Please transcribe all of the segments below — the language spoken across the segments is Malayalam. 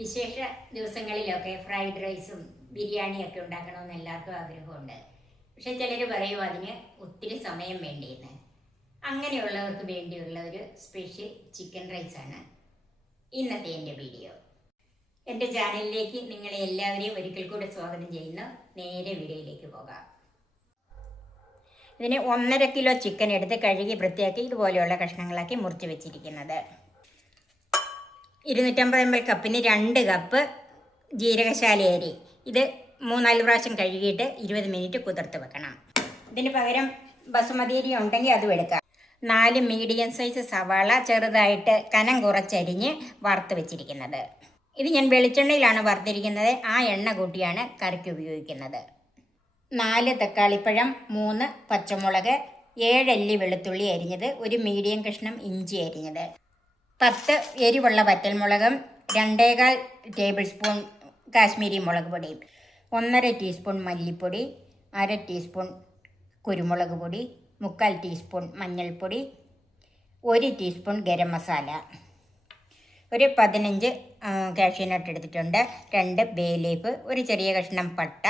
വിശേഷ ദിവസങ്ങളിലൊക്കെ ഫ്രൈഡ് റൈസും ബിരിയാണിയൊക്കെ ഉണ്ടാക്കണമെന്ന് എല്ലാവർക്കും ആഗ്രഹമുണ്ട്. പക്ഷെ ചിലർ പറയും അതിന് ഒത്തിരി സമയം വേണ്ടിയെന്ന്. അങ്ങനെയുള്ളവർക്ക് വേണ്ടിയുള്ള ഒരു സ്പെഷ്യൽ ചിക്കൻ റൈസാണ് ഇന്നത്തെ എൻ്റെ വീഡിയോ. എൻ്റെ ചാനലിലേക്ക് നിങ്ങളെ എല്ലാവരെയും ഒരിക്കൽ കൂടെ സ്വാഗതം ചെയ്യുന്നു. നേരെ വീഡിയോയിലേക്ക് പോകാം. ഇതിന് 1.5 കിലോ ചിക്കൻ എടുത്ത് കഴുകി വൃത്തിയാക്കി ഇതുപോലെയുള്ള കഷ്ണങ്ങളാക്കി മുറിച്ച് വെച്ചിരിക്കുന്നത്. 250 ml കപ്പിന് 2 കപ്പ് ജീരകശാല അരി. ഇത് 3-4 പ്രാവശ്യം കഴുകിയിട്ട് 20 മിനിറ്റ് കുതിർത്ത് വെക്കണം. ഇതിന് പകരം ബസുമതി അരി ഉണ്ടെങ്കിൽ അതും എടുക്കാം. 4 മീഡിയം സൈസ് സവാള ചെറുതായിട്ട് കനം കുറച്ചരിഞ്ഞ് വറുത്ത് വെച്ചിരിക്കുന്നത്. ഇത് ഞാൻ വെളിച്ചെണ്ണയിലാണ് വറുത്തിരിക്കുന്നത്. ആ എണ്ണ കൂട്ടിയാണ് കറിക്ക് ഉപയോഗിക്കുന്നത്. 4 തക്കാളിപ്പഴം, 3 പച്ചമുളക്, 7 അല്ലി വെളുത്തുള്ളി അരിഞ്ഞത്, 1 മീഡിയം കഷ്ണം ഇഞ്ചി അരിഞ്ഞത്, 10 എരിവുള്ള വറ്റൽമുളകും, 2.25 ടേബിൾ സ്പൂൺ കാശ്മീരി മുളക് പൊടി, 1.5 ടീസ്പൂൺ മല്ലിപ്പൊടി, 1/2 ടീസ്പൂൺ കുരുമുളക് പൊടി, 3/4 ടീസ്പൂൺ മഞ്ഞൾപ്പൊടി, 1 ടീസ്പൂൺ ഗരം മസാല, ഒരു 15 കാഷ്യൂനട്ട് എടുത്തിട്ടുണ്ട്, 2 ബേ ലീഫ്, ഒരു ചെറിയ കഷ്ണം പട്ട,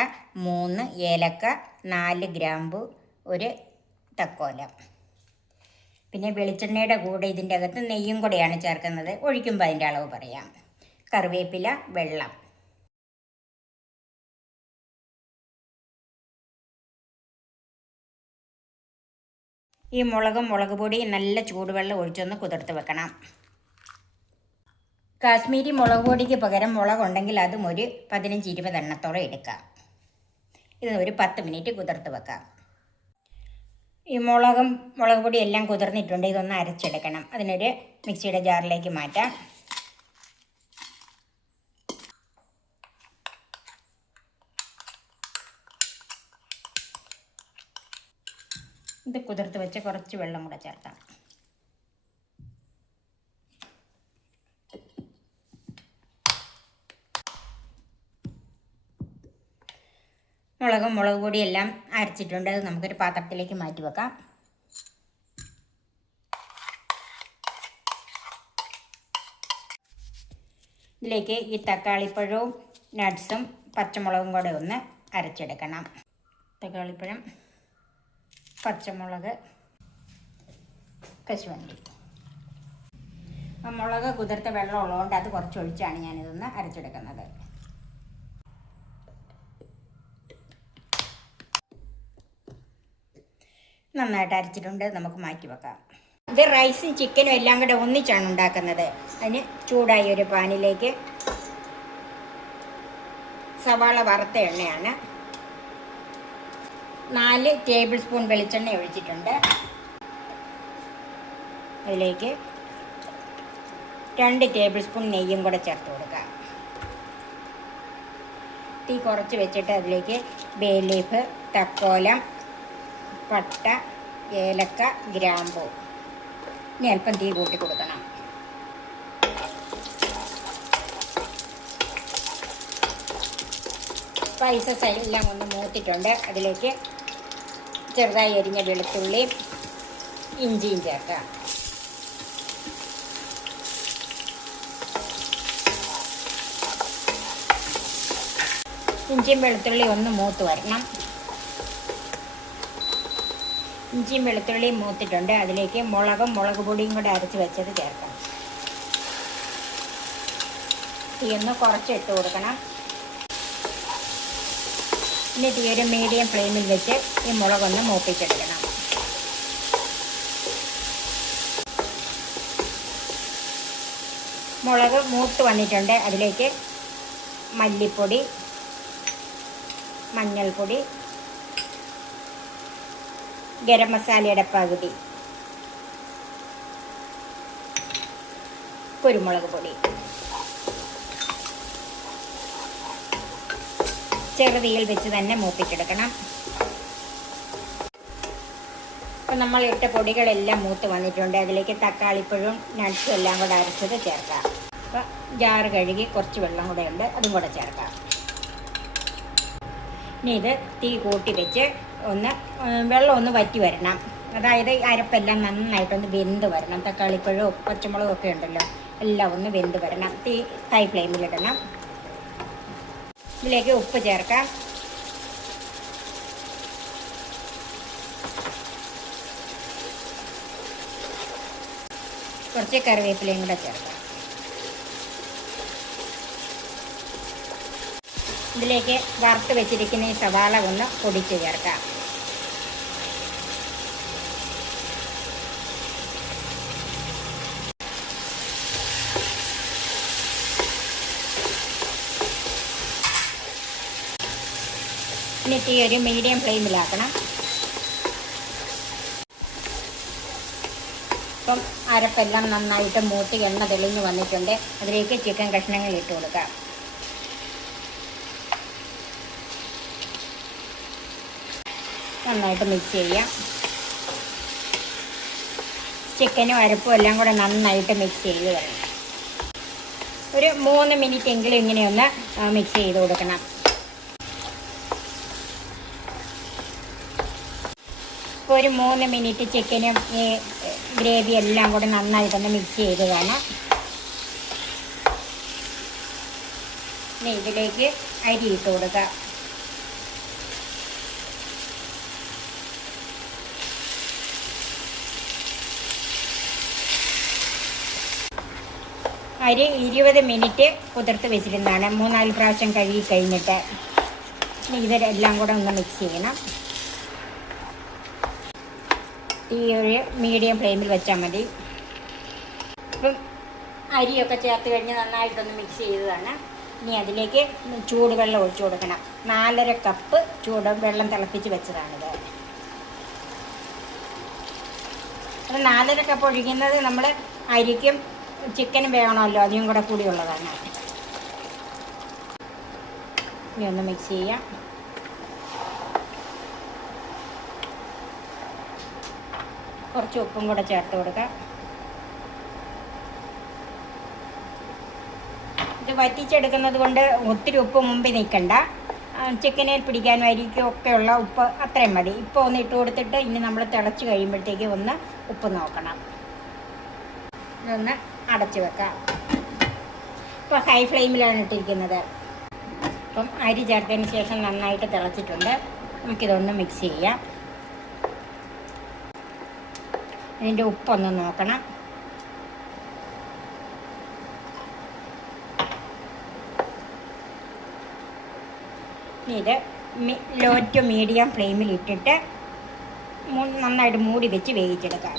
3 ഏലക്ക, 4 ഗ്രാമ്പു, 1 തക്കോല. പിന്നെ വെളിച്ചെണ്ണയുടെ കൂടെ ഇതിൻ്റെ അകത്ത് നെയ്യും കൂടെയാണ് ചേർക്കുന്നത്. ഒഴിക്കുമ്പോൾ അതിൻ്റെ അളവ് പറയാം. കറിവേപ്പില, വെള്ളം. ഈ മുളക് പൊടി നല്ല ചൂടുവെള്ളം ഒഴിച്ചൊന്ന് കുതിർത്ത് വെക്കണം. കാശ്മീരി മുളക് പൊടിക്ക് പകരം മുളകുണ്ടെങ്കിൽ അതും ഒരു 15-20 എണ്ണത്തോളം എടുക്കാം. ഇത് ഒരു 10 മിനിറ്റ് കുതിർത്ത് വെക്കാം. ഈ മുളക് പൊടി എല്ലാം കുതിർന്നിട്ടുണ്ട്. ഇതൊന്ന് അരച്ചെടുക്കണം. അതിനൊരു മിക്സിയുടെ ജാറിലേക്ക് മാറ്റാം. ഇത് കുതിർത്ത് വെച്ച് കുറച്ച് വെള്ളം കൂടെ ചേർക്കാം. മുളക് പൊടിയെല്ലാം അരച്ചിട്ടുണ്ട്. അത് നമുക്കൊരു പാത്രത്തിലേക്ക് മാറ്റി വെക്കാം. ഇതിലേക്ക് ഈ തക്കാളിപ്പഴവും നട്ട്സും പച്ചമുളകും കൂടെ ഒന്ന് അരച്ചെടുക്കണം. തക്കാളിപ്പഴം, പച്ചമുളക്, കശുവണ്ടി. മുളക് കുതിർത്ത വെള്ളം ഉള്ളതുകൊണ്ട് അത് കുറച്ചൊഴിച്ചാണ് ഞാനിതൊന്ന് അരച്ചെടുക്കുന്നത്. നന്നായിട്ട് അരച്ചിട്ടുണ്ട്. നമുക്ക് മാറ്റി വെക്കാം. ഇത് റൈസും ചിക്കനും എല്ലാം കൂടെ ഒന്നിച്ചാണ് ഉണ്ടാക്കുന്നത്. അതിന് ചൂടായ ഒരു പാനിലേക്ക് സവാള വറുത്ത എണ്ണയാണ്. 4 ടേബിൾ സ്പൂൺ വെളിച്ചെണ്ണ ഒഴിച്ചിട്ടുണ്ട്. അതിലേക്ക് 2 ടേബിൾ സ്പൂൺ നെയ്യും കൂടെ ചേർത്ത് കൊടുക്കാം. തീ കുറച്ച് വെച്ചിട്ട് അതിലേക്ക് ബേ ലീഫ്, തക്കോലം, പട്ട, ഏലക്ക, ഗ്രാമ്പൂ. ഇനി അല്പം തീ കൂട്ടി കൊടുക്കണം. സ്പൈസസ് എല്ലാം ഒന്ന് മൂത്തിട്ടുണ്ട്. അതിലേക്ക് ചെറുതായി എരിഞ്ഞ വെളുത്തുള്ളി, ഇഞ്ചിയും ചേർക്കാം. ഇഞ്ചിയും വെളുത്തുള്ളി ഒന്ന് മൂത്ത് വരണം. ഇഞ്ചിയും വെളുത്തുള്ളിയും മൂത്തിട്ടുണ്ട്. അതിലേക്ക് മുളക് പൊടിയും കൂടെ അരച്ച് വെച്ചത് ചേർക്കണം. തീ ഒന്ന് കുറച്ച് ഇട്ട് കൊടുക്കണം. ഇനി തീ ഒരു മീഡിയം ഫ്ലെയിമിൽ വെച്ച് ഈ മുളകൊന്ന് മൂപ്പിച്ചെടുക്കണം. മുളക് മൂത്ത് വന്നിട്ടുണ്ട്. അതിലേക്ക് മല്ലിപ്പൊടി, മഞ്ഞൾപ്പൊടി, ഗരം മസാലയുടെ പകുതി, കുരുമുളക് പൊടി, ചെറുതീയിൽ വെച്ച് തന്നെ മൂപ്പിച്ചെടുക്കണം. അപ്പം നമ്മൾ ഇട്ട പൊടികളെല്ലാം മൂത്ത് വന്നിട്ടുണ്ട്. അതിലേക്ക് തക്കാളിപ്പഴവും നട്ട്സും എല്ലാം കൂടെ അരച്ചത് ചേർക്കാം. അപ്പം ജാറ് കഴുകി കുറച്ച് വെള്ളം കൂടെ ഉണ്ട്, അതും കൂടെ ചേർക്കാം. ഇനി ഇത് തീ കൂട്ടി വെച്ച് വെള്ളം ഒന്ന് വറ്റി വരണം. അതായത് അരപ്പെല്ലാം നന്നായിട്ടൊന്ന് വെന്ത് വരണം. തക്കാളിപ്പഴവും പച്ചമുളകും ഒക്കെ ഉണ്ടല്ലോ, എല്ലാം ഒന്ന് വെന്ത് വരണം. തീ ഹൈ ഫ്ലെയിമിലിടണം. ഇതിലേക്ക് ഉപ്പ് ചേർക്കാം. കുറച്ച് കറിവേപ്പിലയും കൂടെ ചേർക്കാം. ഇതിലേക്ക് വറുത്ത് വെച്ചിരിക്കുന്ന ഈ സവാള ഒന്ന് പൊടിച്ച് ചേർക്കാം. ഇനി തീ ഒരു മീഡിയം ഫ്ലെയിമിലാക്കണം. ഇപ്പം അരപ്പെല്ലാം നന്നായിട്ട് മൂത്ത് എണ്ണ തെളിഞ്ഞ് വന്നിട്ടുണ്ട്. അതിലേക്ക് ചിക്കൻ കഷ്ണങ്ങൾ ഇട്ട് കൊടുക്കാം. നന്നായിട്ട് മിക്സ് ചെയ്യാം. ചിക്കനും അരപ്പും എല്ലാം കൂടെ നന്നായിട്ട് മിക്സ് ചെയ്ത് വരണം. ഒരു 3 മിനിറ്റ് എങ്കിലും ഇങ്ങനെയൊന്ന് മിക്സ് ചെയ്ത് കൊടുക്കണം. ഇപ്പോൾ ഒരു 3 മിനിറ്റ് ചിക്കനും ഈ ഗ്രേവി എല്ലാം കൂടെ നന്നായിട്ടൊന്ന് മിക്സ് ചെയ്ത് കാണാം. ഇനി ഇതിലേക്ക് അരി ഇട്ട് കൊടുക്കുക. അരി 20 മിനിറ്റ് കുതിർത്ത് വെച്ചിരുന്നതാണ്. 3-4 പ്രാവശ്യം കഴുകി കഴിഞ്ഞിട്ട്. ഇനി ഇതെല്ലാം കൂടെ ഒന്ന് മിക്സ് ചെയ്യണം. ഈ ഒരു മീഡിയം ഫ്ലെയിമിൽ വെച്ചാൽ മതി. ഇപ്പം അരിയൊക്കെ ചേർത്ത് കഴിഞ്ഞ് നന്നായിട്ടൊന്ന് മിക്സ് ചെയ്തതാണ്. ഇനി അതിലേക്ക് ചൂടുവെള്ളം ഒഴിച്ചു കൊടുക്കണം. 4.5 കപ്പ് വെള്ളം തിളപ്പിച്ച് വെച്ചതാണിത്. അത് 4.5 കപ്പ് ഒഴിക്കുന്നത് നമ്മൾ അരിക്കും ചിക്കനും വേണമല്ലോ, അതിനും കൂടെ കൂടിയുള്ളതാണ്. ഇനി ഒന്ന് മിക്സ് ചെയ്യാം. കുറച്ച് ഉപ്പും കൂടെ ചേർത്ത് കൊടുക്കാം. ഇത് വറ്റിച്ചെടുക്കുന്നത് കൊണ്ട് ഒത്തിരി ഉപ്പ് മുമ്പിൽ നിൽക്കണ്ട. ചിക്കനിൽ പിടിക്കാനും അരിക്കും ഒക്കെയുള്ള ഉപ്പ് അത്രയും മതി. ഇപ്പോൾ ഒന്ന് ഇട്ട് കൊടുത്തിട്ട് ഇനി നമ്മൾ തിളച്ച് കഴിയുമ്പോഴത്തേക്ക് ഒന്ന് ഉപ്പ് നോക്കണം. ഇതൊന്ന് അടച്ചു വെക്കാം. ഇപ്പോൾ ഹൈ ഫ്ലെയിമിലാണ് ഇട്ടിരിക്കുന്നത്. അപ്പം അരി ചേർത്തതിന് ശേഷം നന്നായിട്ട് തിളച്ചിട്ടുണ്ട്. നമുക്കിതൊന്ന് മിക്സ് ചെയ്യാം. ഇതിൻ്റെ ഉപ്പൊന്ന് നോക്കണം. ഇത് ലോ ടു മീഡിയം ഫ്ലെയിമിൽ ഇട്ടിട്ട് നന്നായിട്ട് മൂടി വെച്ച് വേവിച്ചെടുക്കാം.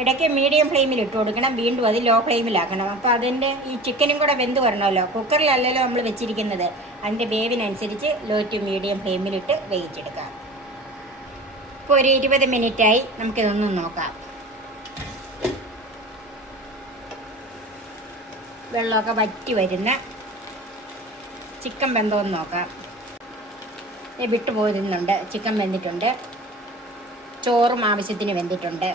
ഇടയ്ക്ക് മീഡിയം ഫ്ലെയിമിൽ ഇട്ട് കൊടുക്കണം. വീണ്ടും അത് ലോ ഫ്ലെയിമിലാക്കണം. അപ്പോൾ അതിൻ്റെ ഈ ചിക്കനും കൂടെ വെന്ത് വരണമല്ലോ. കുക്കറിലല്ലല്ലോ നമ്മൾ വെച്ചിരിക്കുന്നത്. അതിൻ്റെ വേവിനനുസരിച്ച് ലോ ടു മീഡിയം ഫ്ലെയിമിലിട്ട് വേവിച്ചെടുക്കാം. ഇപ്പോൾ ഒരു 20 മിനിറ്റായി. നമുക്കിതൊന്നും നോക്കാം. വെള്ളമൊക്കെ വറ്റി വരുന്ന ചിക്കൻ വെന്തോന്ന് നോക്കാം. വിട്ടുപോയിരുന്നുണ്ട്. ചിക്കൻ വെന്തിട്ടുണ്ട്. ചോറും ആവശ്യത്തിന് വെന്തിട്ടുണ്ട്.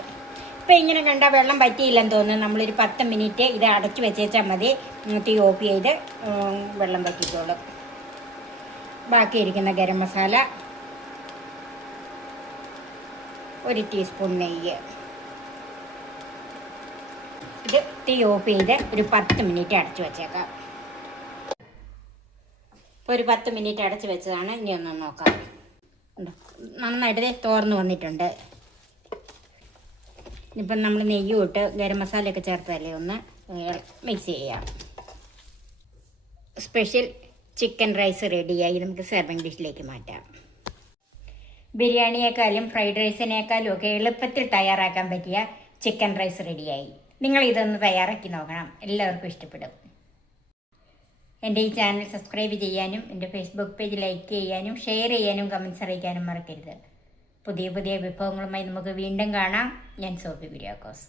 ഇപ്പോൾ ഇങ്ങനെ കണ്ടാൽ വെള്ളം പറ്റിയില്ലെന്ന് തോന്നുന്നു. നമ്മളൊരു 10 മിനിറ്റ് ഇത് അടച്ചു വെച്ചേച്ചാൽ മതി. തീ ഓഫ് ചെയ്ത് വെള്ളം പറ്റിക്കോളും. ബാക്കിയിരിക്കുന്ന ഗരം മസാല, 1 ടീസ്പൂൺ നെയ്യ്. ഇത് തീ ഓഫ് ചെയ്ത് ഒരു 10 മിനിറ്റ് അടച്ചു വെച്ചേക്കാം. ഇപ്പോൾ ഒരു 10 മിനിറ്റ് അടച്ചു വെച്ചതാണ്. ഇനി ഒന്ന് നോക്കാം. നന്നായിട്ട് തോർന്ന് വന്നിട്ടുണ്ട്. ഇപ്പം നമ്മൾ നെയ്യും ഇട്ട് ഗരം മസാലയൊക്കെ ചേർത്തല്ലേ ഒന്ന് മിക്സ് ചെയ്യാം. സ്പെഷ്യൽ ചിക്കൻ റൈസ് റെഡിയായി. നമുക്ക് സെർവിങ് ഡിഷിലേക്ക് മാറ്റാം. ബിരിയാണിയേക്കാളും ഫ്രൈഡ് റൈസിനേക്കാളും ഒക്കെ എളുപ്പത്തിൽ തയ്യാറാക്കാൻ പറ്റിയ ചിക്കൻ റൈസ് റെഡിയായി. നിങ്ങൾ ഇതൊന്ന് തയ്യാറാക്കി നോക്കണം. എല്ലാവർക്കും ഇഷ്ടപ്പെടും. എൻ്റെ ഈ ചാനൽ സബ്സ്ക്രൈബ് ചെയ്യാനും എൻ്റെ ഫേസ്ബുക്ക് പേജ് ലൈക്ക് ചെയ്യാനും ഷെയർ ചെയ്യാനും കമൻറ്റ്സ് അറിയിക്കാനും മറക്കരുത്. പുതിയ പുതിയ വിഭവങ്ങളുമായി നമുക്ക് വീണ്ടും കാണാം. ഞാൻ സോഫി കുര്യാക്കോസ്.